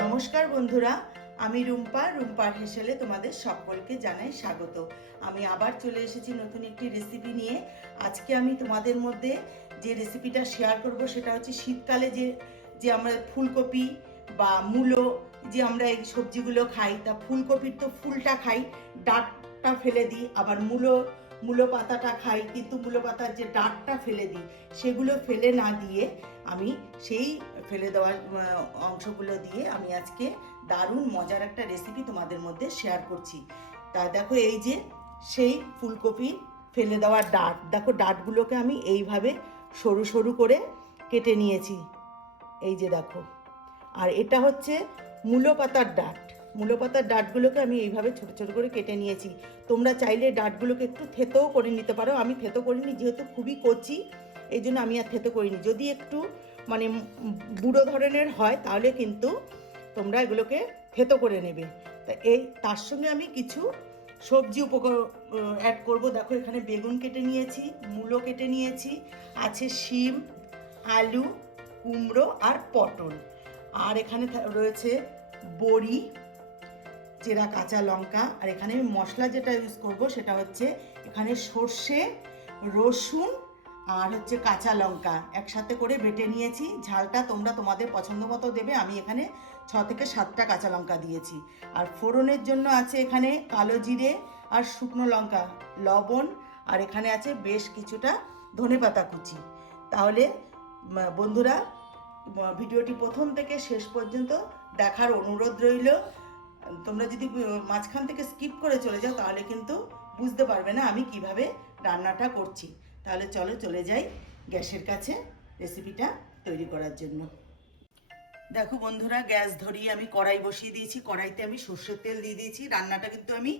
নমস্কার বন্ধুরা, আমি রুম্পার হেসেলে তোমাদের সকলকে জানাই স্বাগত। আমি আবার চলে এসেছি নতুন একটি রেসিপি নিয়ে। আজকে আমি তোমাদের মধ্যে যে রেসিপিটা শেয়ার করব সেটা হচ্ছে শীতকালে যে যে আমরা ফুলকপি বা মূলো, যে আমরা এই সবজিগুলো খাই, তা ফুলকপির তো ফুলটা খাই, ডাঁটটা ফেলে দিই, আবার মূলো পাতাটা খাই, কিন্তু মূলো পাতার যে ডাঁটটা ফেলে দিই, সেগুলো ফেলে না দিয়ে আমি সেই ফেলে দেওয়ার অংশগুলো দিয়ে আমি আজকে দারুণ মজার একটা রেসিপি তোমাদের মধ্যে শেয়ার করছি। তা দেখো, এই যে সেই ফুলকপি ফেলে দেওয়ার ডাঁট, দেখো ডাঁটগুলোকে আমি এইভাবে সরু সরু করে কেটে নিয়েছি, এই যে দেখো। আর এটা হচ্ছে মূলো পাতার ডাঁট, মূলো পাতার ডাঁটগুলোকে আমি এইভাবে ছোট ছোট করে কেটে নিয়েছি। তোমরা চাইলে ডাঁটগুলোকে একটু থেতোও করে নিতে পারো, আমি থেতো করিনি, যেহেতু খুবই কচি এই জন্য আমি আর থেতো করিনি। যদি একটু মানে বুড়ো ধরনের হয় তাহলে কিন্তু তোমরা এগুলোকে থেতো করে নেবে। তা তার সঙ্গে আমি কিছু সবজি অ্যাড করব। দেখো, এখানে বেগুন কেটে নিয়েছি, মূলো কেটে নিয়েছি, আছে শিম, আলু, কুমড়ো আর পটল, আর এখানে রয়েছে বড়ি, চেরা কাঁচা লঙ্কা। আর এখানে মশলা যেটা ইউজ করব সেটা হচ্ছে এখানে সর্ষে, রসুন আর হচ্ছে কাঁচা লঙ্কা একসাথে করে বেটে নিয়েছি। ঝালটা তোমরা তোমাদের পছন্দ মতো দেবে, আমি এখানে 6 থেকে 7টা কাঁচা লঙ্কা দিয়েছি। আর ফোড়নের জন্য আছে এখানে কালো জিরে আর শুকনো লঙ্কা, লবণ, আর এখানে আছে বেশ কিছুটা ধনেপাতা কুচি। তাহলে বন্ধুরা, ভিডিওটি প্রথম থেকে শেষ পর্যন্ত দেখার অনুরোধ রইল। তোমরা যদি মাঝখান থেকে স্কিপ করে চলে যাও তাহলে কিন্তু বুঝতে পারবে না আমি কিভাবে রান্নাটা করছি। তাহলে চলো চলে যাই গ্যাসের কাছে রেসিপিটা তৈরি করার জন্য। দেখো বন্ধুরা, গ্যাস ধরিয়ে আমি কড়াই বসিয়ে দিয়েছি। কড়াইতে আমি সর্ষের তেল দিয়ে দিয়েছি। রান্নাটা কিন্তু আমি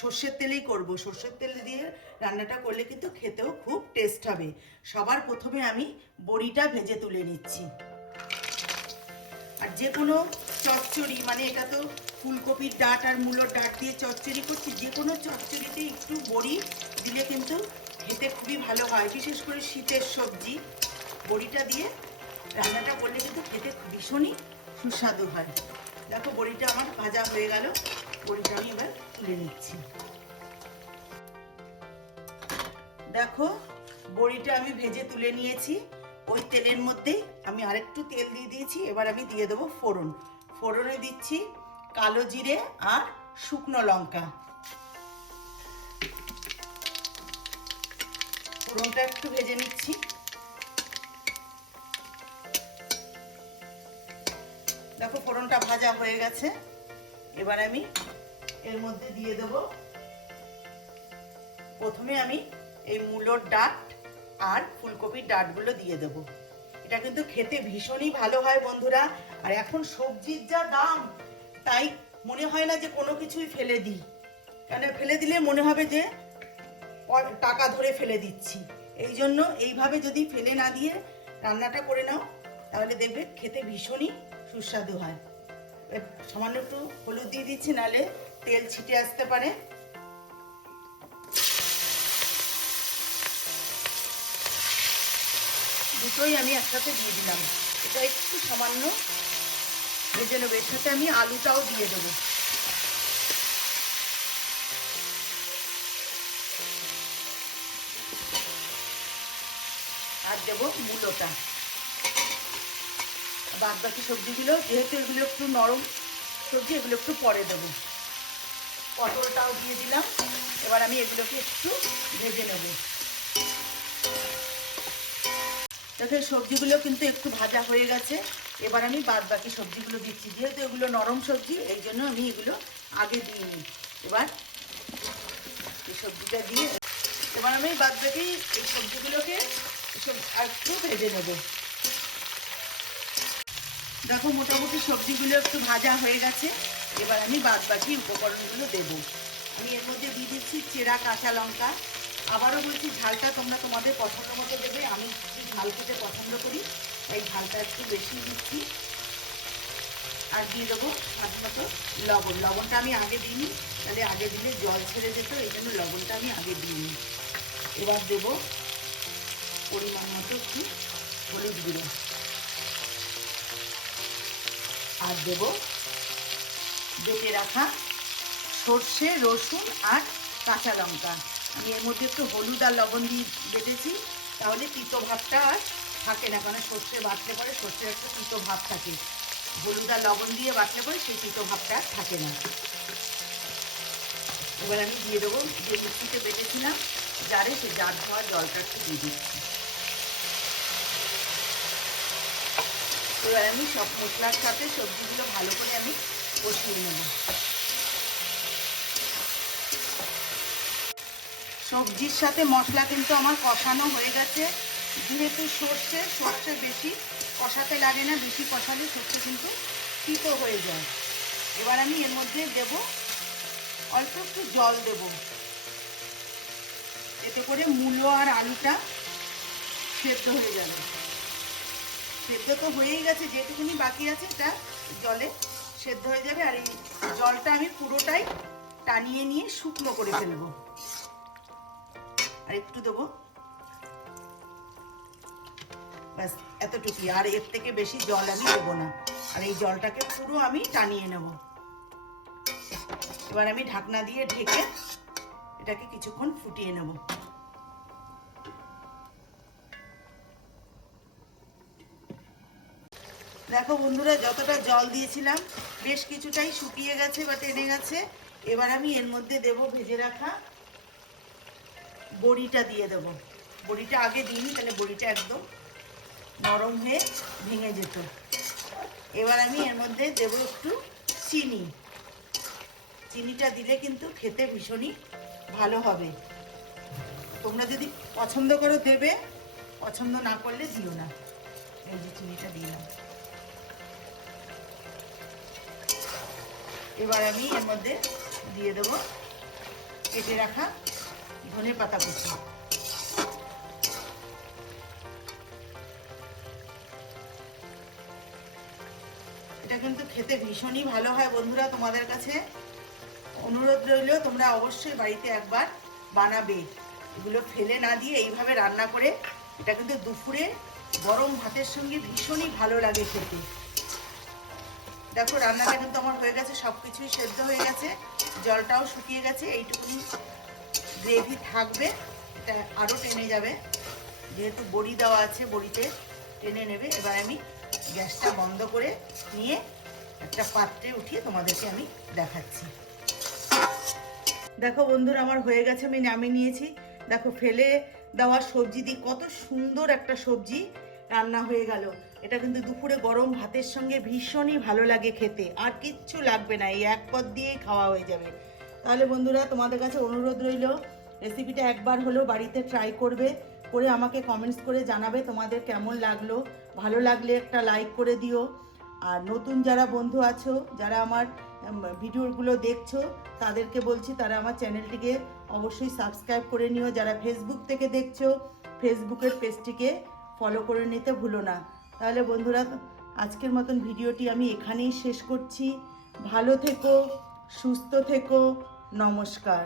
সর্ষের তেলেই করব। সর্ষের তেল দিয়ে রান্নাটা করলে কিন্তু খেতেও খুব টেস্ট হবে। সবার প্রথমে আমি বড়িটা ভেজে তুলে নিচ্ছি। আর যে কোনো চচ্চড়ি, মানে এটা তো ফুলকপির ডাঁট আর মূলোর ডাঁট দিয়ে চচ্চড়ি করছি, যে কোনো চচ্চড়িতে একটু বড়ি দিলে কিন্তু খেতে খুবই ভালো হয়। বিশেষ করে শীতের সবজি বড়িটা দিয়ে রান্নাটা করলে কিন্তু খেতে ভীষণই সুস্বাদু হয়। দেখো, বড়িটা আমার ভাজা হয়ে গেল, বড়িটা আমি এবার তুলে নিচ্ছি। দেখো, বড়িটা আমি ভেজে তুলে নিয়েছি। ওই তেলের মধ্যে আমি আরেকটু তেল দিয়ে দিয়েছি। এবার আমি দিয়ে দেবো ফোড়ন। ফোড়নে দিচ্ছি কালো জিরে আর শুকনো লঙ্কা। ফোড়নটা একটু ভেজে নিচ্ছি। দেখো, ফোড়নটা ভাজা হয়ে গেছে। এবার আমি এর মধ্যে দিয়ে দেব, প্রথমে আমি এই মূলোর ডাঁট আর ফুলকপির ডাঁটগুলো দিয়ে দেব। এটা কিন্তু খেতে ভীষণই ভালো হয় বন্ধুরা। আর এখন সবজির যা দাম, তাই মনে হয় না যে কোনো কিছুই ফেলে দিই, কেন ফেলে দিলে মনে হবে যে টাকা ধরে ফেলে দিচ্ছি। এই জন্য এইভাবে যদি ফেলে না দিয়ে রান্নাটা করে নাও তাহলে দেখবে খেতে ভীষণই সুস্বাদু হয়। সামান্য একটু হলুদ দিয়ে দিচ্ছি, নাহলে তেল ছিটে আসতে পারে। দুটোই আমি একসাথে দিয়ে দিলাম। এটা একটু সামান্য ভেজে নেবো। এর সাথে আমি আলুটাও দিয়ে দেবো। আর দেবো মূলোটা। বাদ বাকি সবজিগুলো, যেহেতু এগুলো একটু নরম সবজি, এগুলো একটু পরে দেবো। পটলটাও দিয়ে দিলাম। এবার আমি এগুলোকে একটু ভেজে নেব। দেখো, সবজিগুলো কিন্তু একটু ভাজা হয়ে গেছে। এবার আমি বাদ বাকি সবজিগুলো দিচ্ছি। যেহেতু এগুলো নরম সবজি, এই জন্য আমি এগুলো আগে দিইনি। এবার এই সবজিটা দিয়ে এবার আমি বাদ বাকি এই সবজিগুলোকে একটু ভেজে নেব। দেখো, মোটামুটি সবজিগুলো একটু ভাজা হয়ে গেছে। এবার আমি বাদ বাকি উপকরণগুলো দেবো। আমি এর মধ্যে দিয়ে দিচ্ছি চেরা কাঁচা লঙ্কা। আবারও বলছি, ঝালটা তোমরা তোমাদের পছন্দ মতো দেবে। আমি একটু ঝাল খেতে পছন্দ করি, তাই ঝালটা একটু বেশি দিচ্ছি। আর দিয়ে দেবো স্বাদ মতো লবণ। লবণটা আমি আগে দিইনি, তাহলে আগে দিলে জল ছেড়ে যেত, এই জন্য লবণটা আমি আগে দিইনি। এবার দেবো পরিমাণ মতো একটু হলুদ গুঁড়ো, আর দেবো বেটে রাখা সর্ষে, রসুন আর কাঁচা লঙ্কা। আমি এর মধ্যে একটু হলুদ আর লবণ দিয়ে বেটেছি, তাহলে তিতো ভাবটা আর থাকে না, কারণ সর্ষে বাটলে পরে সর্ষের একটা তিতো ভাব থাকে, হলুদ আর লবণ দিয়ে বাটলে পরে সেই তিতো ভাবটা আর থাকে না। এবার আমি দিয়ে দেবো যে মিক্সিতে বেটেছিলাম জারে, সে জার ধোয়া জলটা একটু দিয়ে দিচ্ছি। এবার আমি সব মশলার সাথে সবজিগুলো ভালো করে আমি কষিয়ে নেব। সবজির সাথে মশলা কিন্তু আমার কষানো হয়ে গেছে। যেহেতু সর্ষে বেশি কষাতে লাগে না, বেশি কষালে সর্ষে কিন্তু তিতো হয়ে যায়। এবার আমি এর মধ্যে দেব অল্প একটু জল দেব, এতে করে মূলো আর আলুটা সেদ্ধ হয়ে যাবে। সেদ্ধ তো হয়েই গেছে, যেটুকুনি বাকি আছে এটা জলে সেদ্ধ হয়ে যাবে। আর এই জলটা আমি পুরোটাই টানিয়ে নিয়ে শুকনো করে ফেলবো। আর একটু দেবো, ব্যাস এতটুকুই, আর এর থেকে বেশি জল আমি দেবো না। আর এই জলটাকে পুরো আমি টানিয়ে নেব। এবার আমি ঢাকনা দিয়ে ঢেকে এটাকে কিছুক্ষণ ফুটিয়ে নেব। দেখো বন্ধুরা, যতটা জল দিয়েছিলাম বেশ কিছুটাই শুকিয়ে গেছে বা টেনে গেছে। এবার আমি এর মধ্যে দেব ভেজে রাখা বড়িটা দিয়ে দেব। বড়িটা আগে দিইনি, তাহলে বড়িটা একদম নরম হয়ে ভেঙে যেত। এবার আমি এর মধ্যে দেব একটু চিনি। চিনিটা দিলে কিন্তু খেতে ভীষণই ভালো হবে। তোমরা যদি পছন্দ করো দেবে, পছন্দ না করলে দিও না। এই যে চিনিটা দিলাম। এবার আমি এর মধ্যে দিয়ে দেবো কেটে রাখা ধনে পাতা কুচি। এটা কিন্তু খেতে ভীষণই ভালো হয় বন্ধুরা। তোমাদের কাছে অনুরোধ রইল, তোমরা অবশ্যই বাড়িতে একবার বানাবে। এগুলো ফেলে না দিয়ে এইভাবে রান্না করে, এটা কিন্তু দুপুরে গরম ভাতের সঙ্গে ভীষণই ভালো লাগে খেতে। দেখো রান্নাটা কিন্তু আমার হয়ে গেছে, সব কিছুই সেদ্ধ হয়ে গেছে, জলটাও শুকিয়ে গেছে। এইটুকুনি গ্রেভি থাকবে, এটা আরও টেনে যাবে, যেহেতু বড়ি দেওয়া আছে, বড়িতে টেনে নেবে। এবার আমি গ্যাসটা বন্ধ করে নিয়ে একটা পাত্রে উঠিয়ে তোমাদেরকে আমি দেখাচ্ছি। দেখো বন্ধুরা, আমার হয়ে গেছে, আমি নামিয়ে নিয়েছি। দেখো ফেলে দেওয়া সবজি দিয়ে কত সুন্দর একটা সবজি রান্না হয়ে গেল। এটা কিন্তু দুপুরে গরম ভাতের সঙ্গে ভীষণই ভালো লাগে খেতে, আর কিচ্ছু লাগবে না, এই এক পদ দিয়েই খাওয়া হয়ে যাবে। তাহলে বন্ধুরা, তোমাদের কাছে অনুরোধ রইল, রেসিপিটা একবার হলেও বাড়িতে ট্রাই করবে, করে আমাকে কমেন্টস করে জানাবে তোমাদের কেমন লাগলো। ভালো লাগলে একটা লাইক করে দিও। আর নতুন যারা বন্ধু আছো, যারা আমার ভিডিওগুলো দেখছো, তাদেরকে বলছি তারা আমার চ্যানেলটিকে অবশ্যই সাবস্ক্রাইব করে নিও। যারা ফেসবুক থেকে দেখছো, ফেসবুকের পেজটিকে ফলো করে নিতে ভুলো না। তাহলে বন্ধুরা, আজকের মতন ভিডিওটি আমি এখানেই শেষ করছি। ভালো থেকো, সুস্থ থেকো, নমস্কার।